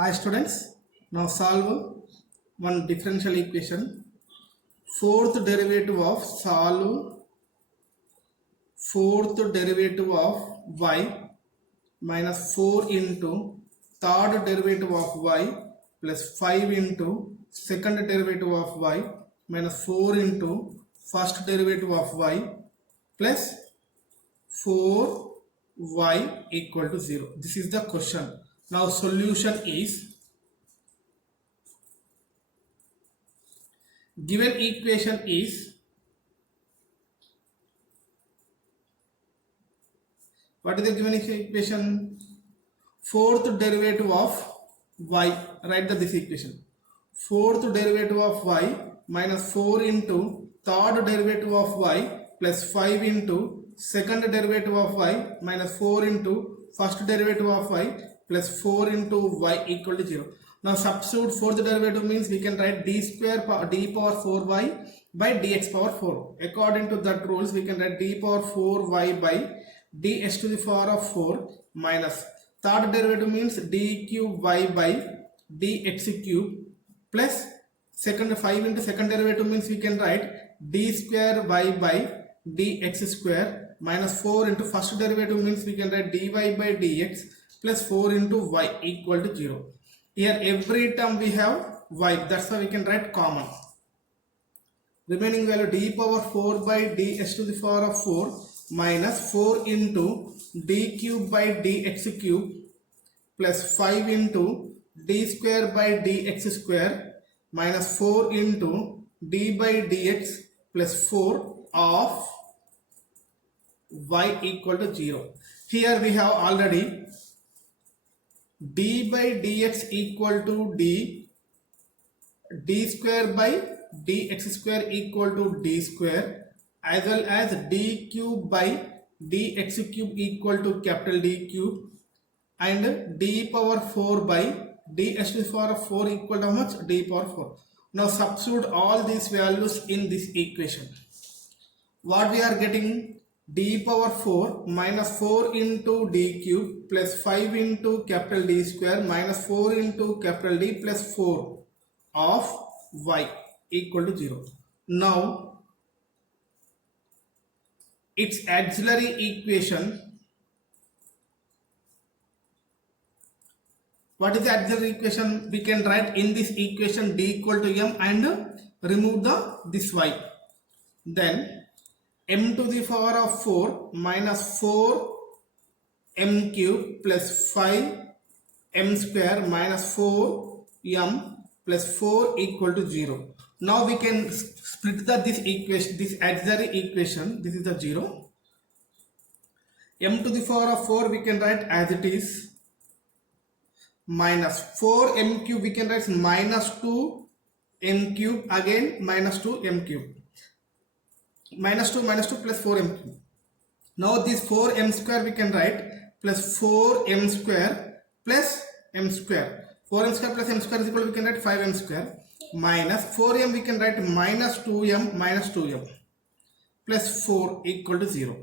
Hi students, now solve one differential equation. Fourth derivative of y minus 4 into third derivative of y plus 5 into second derivative of y minus 4 into first derivative of y plus 4y equal to 0. This is the question. Now solution is given equation is what is the given equation? Fourth derivative of y. Write this equation. Fourth derivative of y minus 4 into third derivative of y plus 5 into second derivative of y minus 4 into first derivative of y plus 4 into y equal to 0. Now substitute fourth derivative means we can write d power 4y by dx power 4. According to that rules we can write d power 4y by ds to the power of 4 minus third derivative means d cube y by dx cube plus second 5 into second derivative means we can write d square y by dx square minus 4 into first derivative means we can write dy by dx plus 4 into y equal to 0. Here every term we have y, that's why we can write common. Remaining value d power 4 by ds to the power of 4 minus 4 into d cube by dx cube plus 5 into d square by dx square minus 4 into d by dx plus 4 of y equal to 0. Here we have already d by dx equal to d square by dx square equal to d square as well as d cube by dx cube equal to capital D cube and d power 4 by ds to the power of 4 equal to how much? D power 4. Now substitute all these values in this equation. What we are getting? D power 4 minus 4 into d cube plus 5 into capital D square minus 4 into capital D plus 4 of y equal to 0. Now its auxiliary equation. What is the auxiliary equation? We can write in this equation d equal to m and remove this y. Then m to the power of 4 minus 4 m cube plus 5 m square minus 4 m plus 4 equal to 0. Now we can split this equation, this auxiliary equation. This is the 0. M to the power of 4 we can write as it is minus 4 m cube we can write minus 2 m cube again minus 2 m cube. Minus 2 plus 4 m cube. Now this 4 m square we can write plus 4 m square plus m square. 4 m square plus m square is equal to we can write 5 m square minus 4 m we can write minus 2m plus 4 equal to 0.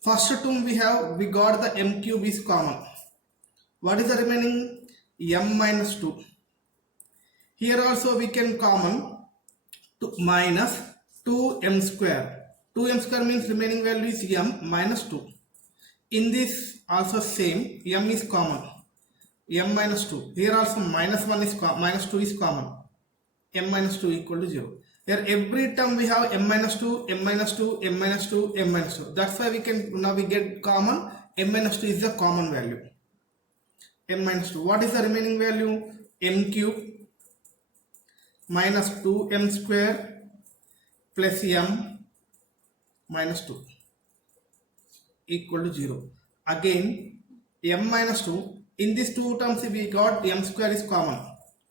First term we got the m cube is common. What is the remaining? M minus 2. Here also we can common to minus 2m square. 2m square means remaining value is m minus 2. In this also same, m is common. M minus 2. Here also minus 1 is minus 2 is common. M minus 2 equal to 0. Here every term we have m minus 2, m minus 2, m minus 2, m minus 2. That's why we can now we get common. M minus 2 is the common value. M minus 2. What is the remaining value? M cube minus 2m square plus m minus 2 equal to 0. Again m minus 2. In these two terms we got m square is common.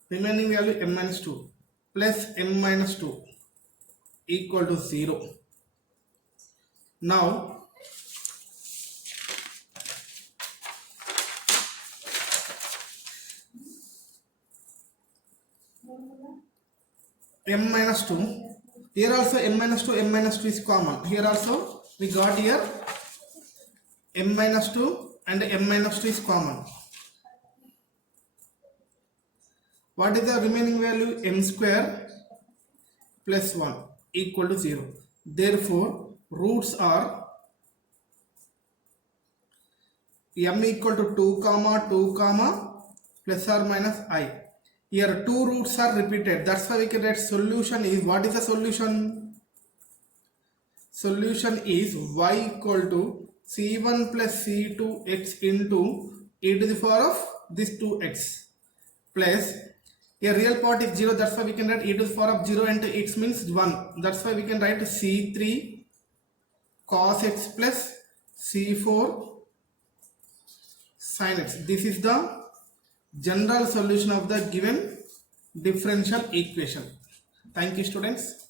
Remaining value m minus 2 plus m minus 2 equal to 0. Now m minus 2. Here also m minus 2 is common. Here also we got here m minus 2 and m minus 2 is common. What is the remaining value? M square plus 1 equal to 0. Therefore roots are m equal to 2 comma 2 comma plus or minus I. Here two roots are repeated, that's why we can write solution is, what is the solution? Solution is y equal to c1 plus c2x into e to the power of this 2x plus a real part is 0, that's why we can write e to the power of 0 into x means 1, that's why we can write c3 cos x plus c4 sin x. This is the general solution of the given differential equation. Thank you students.